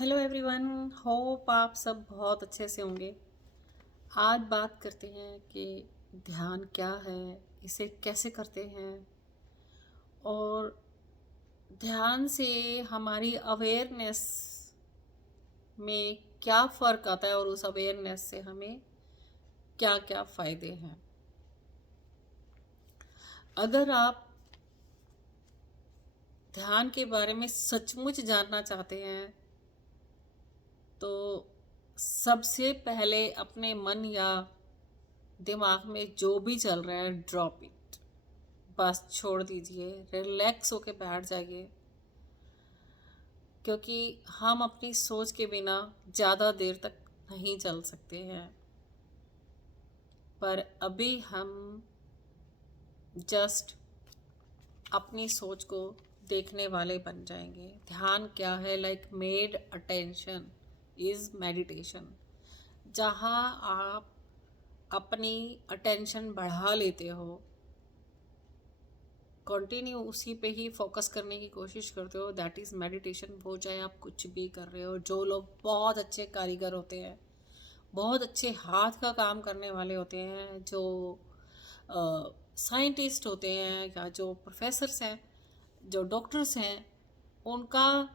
Hello everyone, hope आप सब बहुत अच्छे से होंगे। आज बात करते हैं कि ध्यान क्या है, इसे कैसे करते हैं और ध्यान से हमारी अवेयरनेस में क्या फ़र्क आता है और उस अवेयरनेस से हमें क्या क्या फ़ायदे हैं। अगर आप ध्यान के बारे में सचमुच जानना चाहते हैं तो सबसे पहले अपने मन या दिमाग में जो भी चल रहा है ड्रॉप इट, बस छोड़ दीजिए, रिलैक्स होके बैठ जाइए। क्योंकि हम अपनी सोच के बिना ज़्यादा देर तक नहीं चल सकते हैं, पर अभी हम जस्ट अपनी सोच को देखने वाले बन जाएंगे। ध्यान क्या है? Like made attention is meditation. जहाँ आप अपनी अटेंशन बढ़ा लेते हो, कंटिन्यू उसी पे ही फोकस करने की कोशिश करते हो, दैट इज़ मेडिटेशन। वो चाहे आप कुछ भी कर रहे हो। जो लोग बहुत अच्छे कारीगर होते हैं, बहुत अच्छे हाथ का काम करने वाले होते हैं, जो साइंटिस्ट होते हैं या जो प्रोफेसर्स हैं, जो डॉक्टर्स हैं, उनका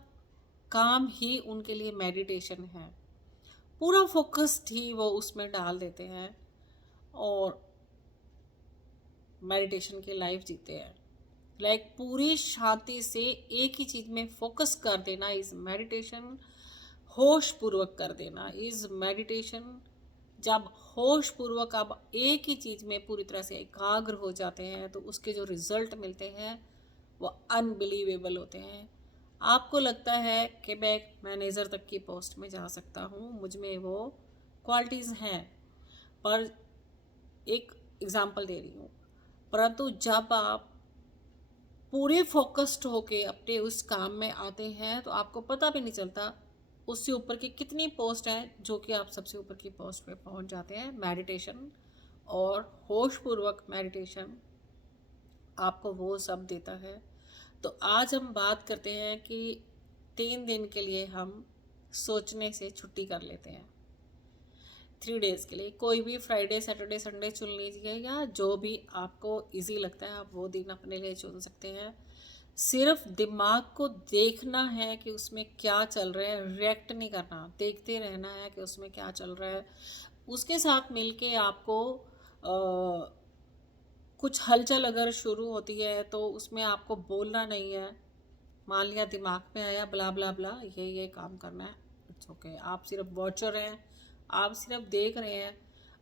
काम ही उनके लिए मेडिटेशन है। पूरा फोकस्ड ही वो उसमें डाल देते हैं और मेडिटेशन की लाइफ जीते हैं। लाइक पूरी शांति से एक ही चीज़ में फोकस कर देना इज़ मेडिटेशन। होश पूर्वक कर देना इज़ मेडिटेशन। जब होश पूर्वक आप एक ही चीज़ में पूरी तरह से एकाग्र हो जाते हैं तो उसके जो रिजल्ट मिलते हैं वो अनबिलीवेबल होते हैं। आपको लगता है कि मैं मैनेजर तक की पोस्ट में जा सकता हूँ, मुझ में वो क्वालिटीज़ हैं। पर एक एग्ज़ाम्पल दे रही हूँ, परंतु जब आप पूरे फोकस्ड होके अपने उस काम में आते हैं तो आपको पता भी नहीं चलता उससे ऊपर की कितनी पोस्ट है, जो कि आप सबसे ऊपर की पोस्ट पे पहुंच जाते हैं। मेडिटेशन और होशपूर्वक मेडिटेशन आपको वो सब देता है। तो आज हम बात करते हैं कि 3 दिन के लिए हम सोचने से छुट्टी कर लेते हैं। 3 डेज़ के लिए कोई भी फ्राइडे सैटरडे संडे चुन लीजिए, या जो भी आपको इजी लगता है आप वो दिन अपने लिए चुन सकते हैं। सिर्फ दिमाग को देखना है कि उसमें क्या चल रहा है, रिएक्ट नहीं करना, देखते रहना है कि उसमें क्या चल रहा है। उसके साथ मिलके आपको कुछ हलचल अगर शुरू होती है तो उसमें आपको बोलना नहीं है। मान लिया दिमाग में आया ब्ला ब्ला ब्ला, ये काम करना है, इट्स ओके। आप सिर्फ वॉचर हैं, आप सिर्फ देख रहे हैं।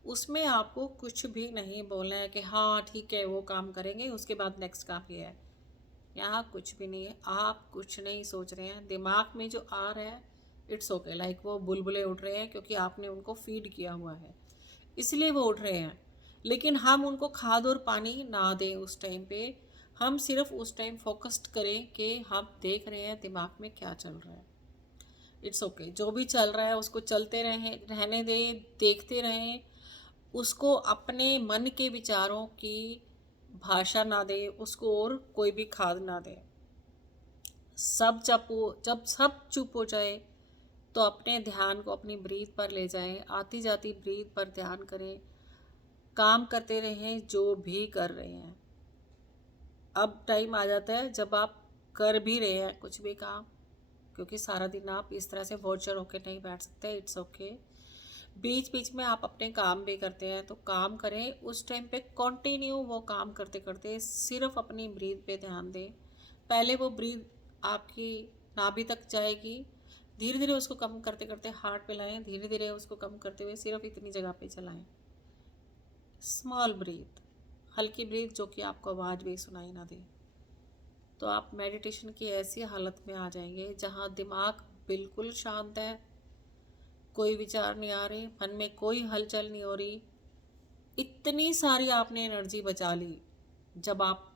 उसमें आपको कुछ भी नहीं बोलना है कि हाँ ठीक है वो काम करेंगे, उसके बाद नेक्स्ट काम ये है। यहाँ कुछ भी नहीं है, आप कुछ नहीं सोच रहे हैं। दिमाग में जो आ रहा है इट्स ओके, लाइक वो बुलबुले उठ रहे हैं क्योंकि आपने उनको फीड किया हुआ है, इसलिए वो उठ रहे हैं। लेकिन हम उनको खाद और पानी ना दें उस टाइम पे। हम सिर्फ उस टाइम फोकस्ड करें कि हम देख रहे हैं दिमाग में क्या चल रहा है। इट्स ओके, जो भी चल रहा है उसको चलते रहें, रहने दें, देखते रहें। उसको अपने मन के विचारों की भाषा ना दें उसको, और कोई भी खाद ना दें। जब सब चुप हो जाए तो अपने ध्यान को अपनी ब्रीथ पर ले जाएं। आती जाती ब्रीथ पर ध्यान करें। काम करते रहें जो भी कर रहे हैं। अब टाइम आ जाता है जब आप कर भी रहे हैं कुछ भी काम, क्योंकि सारा दिन आप इस तरह से वॉचर होकर नहीं बैठ सकते। इट्स ओके, बीच बीच में आप अपने काम भी करते हैं तो काम करें। उस टाइम पे कंटिन्यू वो काम करते करते सिर्फ अपनी ब्रीथ पे ध्यान दें। पहले वो ब्रीथ आपकी नाभि तक जाएगी, धीरे धीरे उसको कम करते करते हार्ट पे लाएं, धीरे धीरे उसको कम करते हुए सिर्फ इतनी जगह पे चलाएं। स्मॉल ब्रीथ, हल्की ब्रीथ जो कि आपको आवाज़ भी सुनाई ना दे। तो आप मेडिटेशन की ऐसी हालत में आ जाएंगे जहाँ दिमाग बिल्कुल शांत है, कोई विचार नहीं आ रहे, मन में कोई हलचल नहीं हो रही। इतनी सारी आपने एनर्जी बचा ली जब आप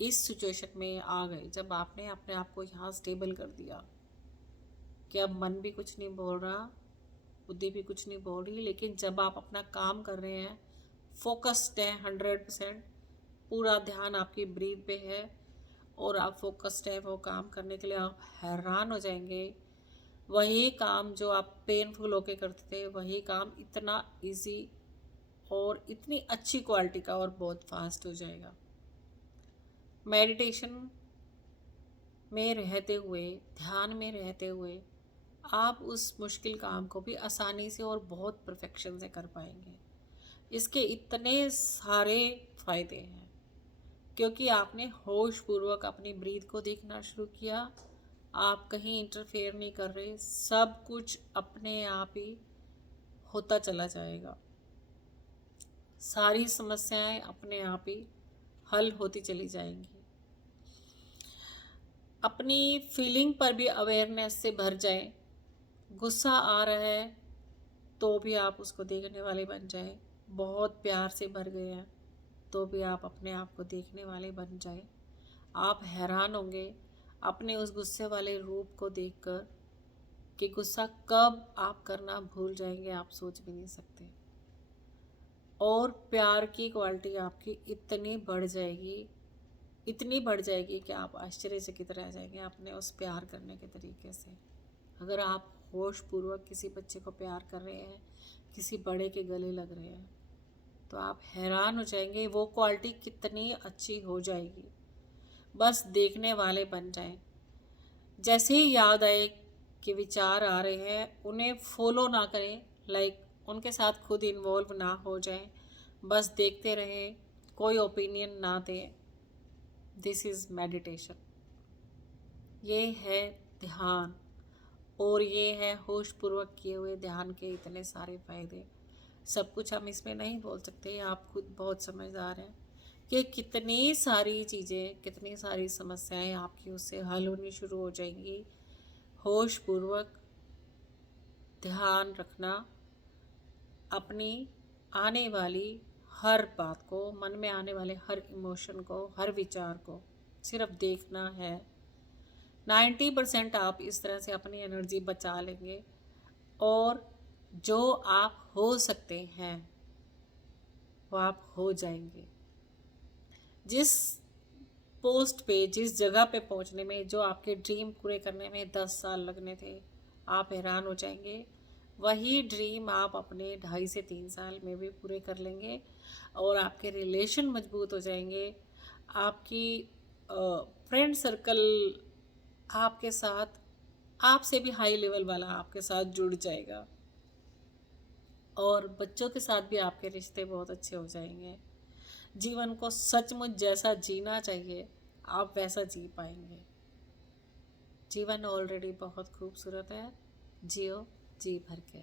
इस सिचुएशन में आ गए, जब आपने अपने आप को यहाँ स्टेबल कर दिया कि अब मन भी कुछ नहीं बोल रहा, बुद्धि भी कुछ नहीं बोल रही। लेकिन जब आप अपना काम कर रहे हैं, फोकस्ड है 100%, पूरा ध्यान आपकी ब्रीथ पे है और आप फोकस्ड है वो काम करने के लिए, आप हैरान हो जाएंगे वही काम जो आप पेनफुल होके करते थे, वही काम इतना इजी और इतनी अच्छी क्वालिटी का और बहुत फास्ट हो जाएगा। मेडिटेशन में रहते हुए, ध्यान में रहते हुए आप उस मुश्किल काम को भी आसानी से और बहुत परफेक्शन से कर पाएंगे। इसके इतने सारे फायदे हैं क्योंकि आपने होश पूर्वक अपनी ब्रीथ को देखना शुरू किया। आप कहीं इंटरफेयर नहीं कर रहे, सब कुछ अपने आप ही होता चला जाएगा। सारी समस्याएं अपने आप ही हल होती चली जाएंगी। अपनी फीलिंग पर भी अवेयरनेस से भर जाएं। गुस्सा आ रहा है तो भी आप उसको देखने वाले बन जाएं। बहुत प्यार से भर गए हैं तो भी आप अपने आप को देखने वाले बन जाएं। आप हैरान होंगे अपने उस गुस्से वाले रूप को देखकर कि गुस्सा कब आप करना भूल जाएंगे, आप सोच भी नहीं सकते। और प्यार की क्वालिटी आपकी इतनी बढ़ जाएगी, इतनी बढ़ जाएगी कि आप आश्चर्यचकित रह जाएंगे अपने उस प्यार करने के तरीके से। अगर आप होश पूर्वक किसी बच्चे को प्यार कर रहे हैं, किसी बड़े के गले लग रहे हैं, तो आप हैरान हो जाएंगे वो क्वालिटी कितनी अच्छी हो जाएगी। बस देखने वाले बन जाएं। जैसे ही याद आए कि विचार आ रहे हैं, उन्हें फॉलो ना करें, उनके साथ खुद इन्वॉल्व ना हो जाएं, बस देखते रहें, कोई ओपिनियन ना दें। This is meditation. ये है ध्यान, और ये है होशपूर्वक किए हुए ध्यान के इतने सारे फायदे। सब कुछ हम इसमें नहीं बोल सकते, आप खुद बहुत समझदार हैं कि कितनी सारी चीज़ें, कितनी सारी समस्याएं आपकी उससे हल होनी शुरू हो जाएंगी। होशपूर्वक ध्यान रखना, अपनी आने वाली हर बात को, मन में आने वाले हर इमोशन को, हर विचार को सिर्फ देखना है। 90% आप इस तरह से अपनी एनर्जी बचा लेंगे और जो आप हो सकते हैं वो आप हो जाएंगे। जिस पोस्ट पे, जिस जगह पे पहुंचने में, जो आपके ड्रीम पूरे करने में 10 साल लगने थे, आप हैरान हो जाएंगे। वही ड्रीम आप अपने 2.5 से 3 साल में भी पूरे कर लेंगे और आपके रिलेशन मजबूत हो जाएंगे। आपकी फ्रेंड सर्कल आपके साथ, आपसे भी हाई लेवल वाला आपके साथ जुड़ जाएगा और बच्चों के साथ भी आपके रिश्ते बहुत अच्छे हो जाएंगे। जीवन को सचमुच जैसा जीना चाहिए आप वैसा जी पाएंगे। जीवन ऑलरेडी बहुत खूबसूरत है, जियो जी भर के।